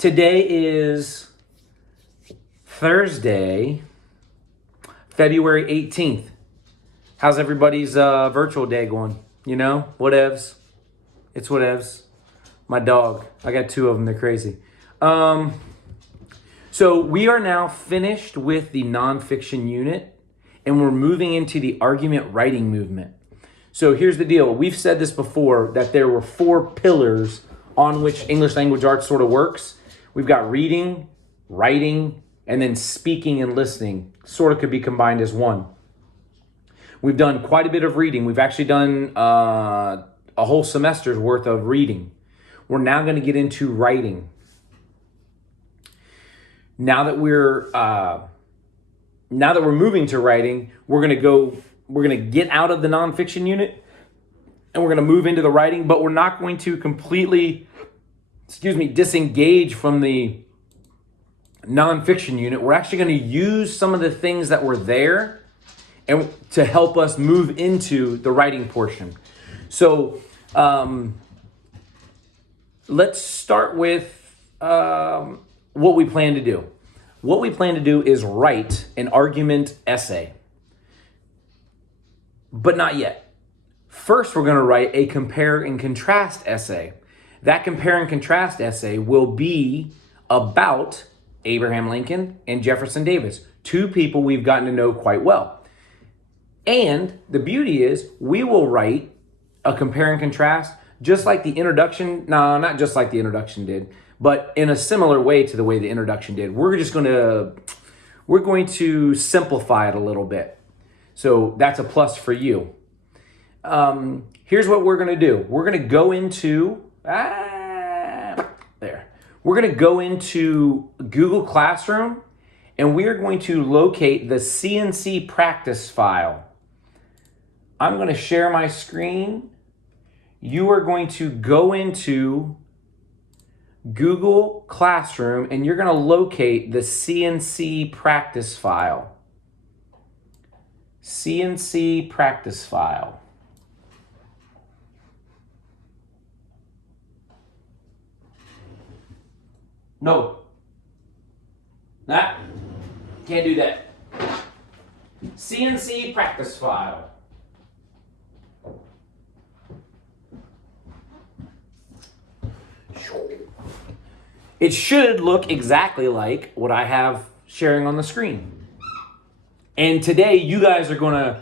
Today is Thursday, February 18th. How's everybody's virtual day going? You know, whatevs. It's whatevs. My dog. I got two of them. They're crazy. So we are now finished with the nonfiction unit, and we're moving into the argument writing movement. So here's the deal. We've said this before, that there were 4 pillars on which English language arts sort of works. We've got reading, writing, and then speaking and listening. Sort of could be combined as one. We've done quite a bit of reading. We've actually done a whole semester's worth of reading. We're now going to get into writing. Now that we're moving to writing, we're going to get out of the nonfiction unit and we're going to move into the writing, but we're not going to completely, disengage from the nonfiction unit. We're actually going to use some of the things that were there and to help us move into the writing portion. So let's start with what we plan to do. What we plan to do is write an argument essay, but not yet. First, we're going to write a compare and contrast essay. That compare and contrast essay will be about Abraham Lincoln and Jefferson Davis, 2 people we've gotten to know quite well. And the beauty is we will write a compare and contrast just like the introduction. No, not just like the introduction did, but in a similar way to the way the introduction did. We're going to simplify it a little bit. So that's a plus for you. Here's what we're going to do. We're going to go into We're going to go into Google Classroom, and we are going to locate the CNC Practice File. I'm going to share my screen. You are going to go into Google Classroom, and you're going to locate the CNC Practice File. CNC Practice File. No. Nah. Can't do that. CNC Practice File. It should look exactly like what I have sharing on the screen. And today you guys are going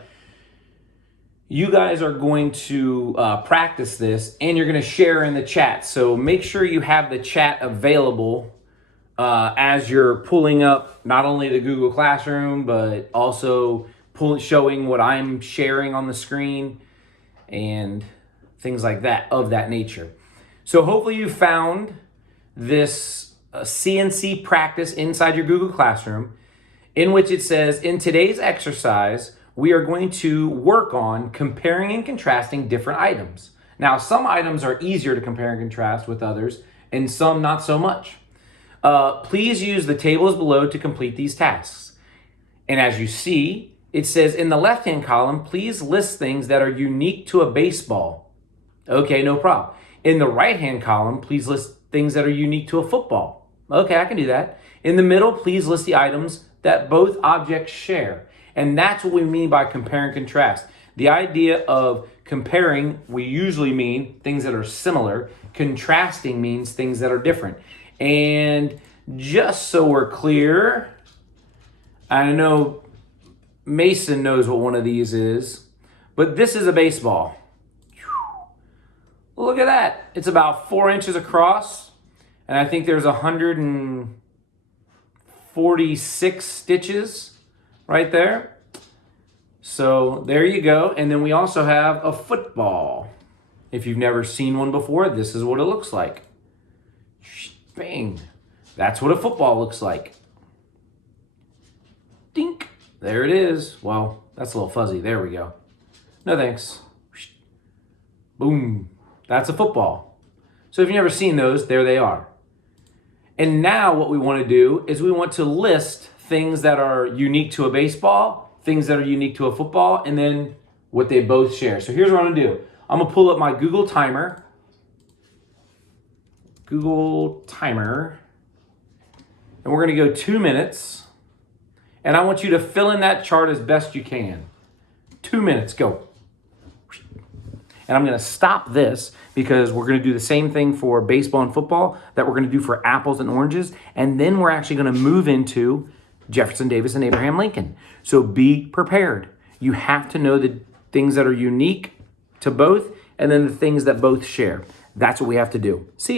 to practice this, and you're going to share in the chat. So make sure you have the chat available as you're pulling up not only the Google Classroom, but also showing what I'm sharing on the screen and things like that, of that nature. So hopefully you found this CNC practice inside your Google Classroom, in which it says, in today's exercise, we are going to work on comparing and contrasting different items. Now, some items are easier to compare and contrast with others, and some not so much. Please use the tables below to complete these tasks. And as you see, it says in the left-hand column, please list things that are unique to a baseball. Okay, no problem. In the right-hand column, please list things that are unique to a football. Okay, I can do that. In the middle, please list the items that both objects share. And that's what we mean by compare and contrast. The idea of comparing, we usually mean things that are similar. Contrasting means things that are different. And just so we're clear, I know Mason knows what one of these is, but this is a baseball. Look at that. It's about 4 inches across, and I think there's 146 stitches right there. So there you go. And then we also have a football. If you've never seen one before, this is what it looks like. Bang. That's what a football looks like. Dink. There it is. Well, that's a little fuzzy. There we go. No thanks. Boom. That's a football. So if you've never seen those, there they are. And now what we want to do is we want to list things that are unique to a baseball, things that are unique to a football, and then what they both share. So here's what I'm going to do. I'm going to pull up my Google Timer. and we're going to go 2 minutes. And I want you to fill in that chart as best you can. 2 minutes, go. And I'm going to stop this because we're going to do the same thing for baseball and football that we're going to do for apples and oranges. And then we're actually going to move into Jefferson Davis and Abraham Lincoln. So be prepared. You have to know the things that are unique to both and then the things that both share. That's what we have to do. See ya.